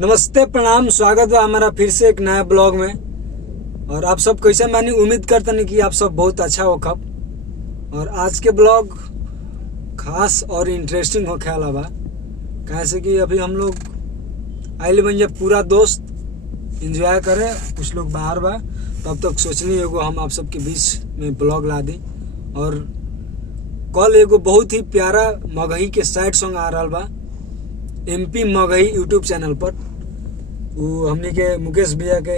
नमस्ते प्रणाम, स्वागत बा हमारा फिर से एक नया ब्लॉग में। और आप सब कैसे मानी, उम्मीद करते नहीं कि आप सब बहुत अच्छा हो कब। और आज के ब्लॉग खास और इंटरेस्टिंग हो ख्याल बा, कैसे कि अभी हम लोग आइले बन जाए पूरा दोस्त एंजॉय करे। कुछ लोग बाहर बा, तब तक सोचनी एगो हम आप सबके बीच में ब्लॉग ला दी। और कल एगो बहुत ही प्यारा मगही के साइड सॉन्ग आ रहा बा MP मगही यूट्यूब चैनल पर। वो हमने के मुकेश भैया के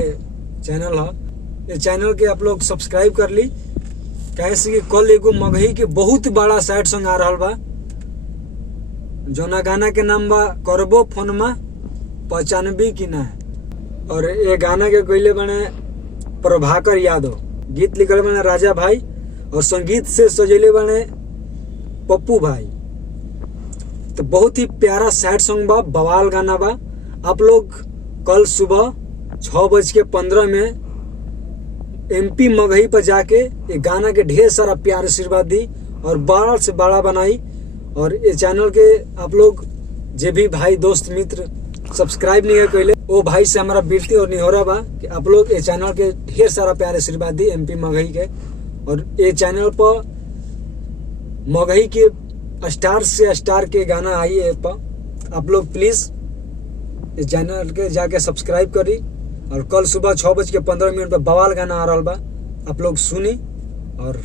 चैनल है। ये चैनल के आप लोग सब्सक्राइब कर ली, कैसे कि कल एगो मगही के बहुत बड़ा साइड सॉन्ग आ रहा बा, जोना गाना के नाम बा करबो फोनमा पहचानबी की ना। और ये गाना के गईले बने प्रभाकर यादव, गीत लिखल बने राजा भाई, और संगीत से सजेले बने पप्पू भाई। तो बहुत ही प्यारा सैड सॉन्ग बा, बवाल गाना बा। आप लोग कल सुबह 6:15 में MP मगही पर जाके ये गाना के ढेर सारा प्यार आशीर्वाद दी और बड़ा से बड़ा बनाई। और ये चैनल के आप लोग जे भी भाई दोस्त मित्र सब्सक्राइब नहीं है कैले, वो भाई से हमारा विनती और निहोरा बा कि आप लोग ये चैनल के ढेर सारा प्यार आशीर्वाद दी MP मगही के। और ये चैनल पर मगही के स्टार से स्टार के गाना आई है पर आप लोग प्लीज इस चैनल के जाके सब्सक्राइब करी। और कल सुबह 6:15 पर बवाल गाना आ रहा बा, आप लोग सुनी। और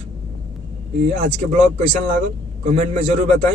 ये आज के ब्लॉग कैसन लागल कमेंट में जरूर बताई।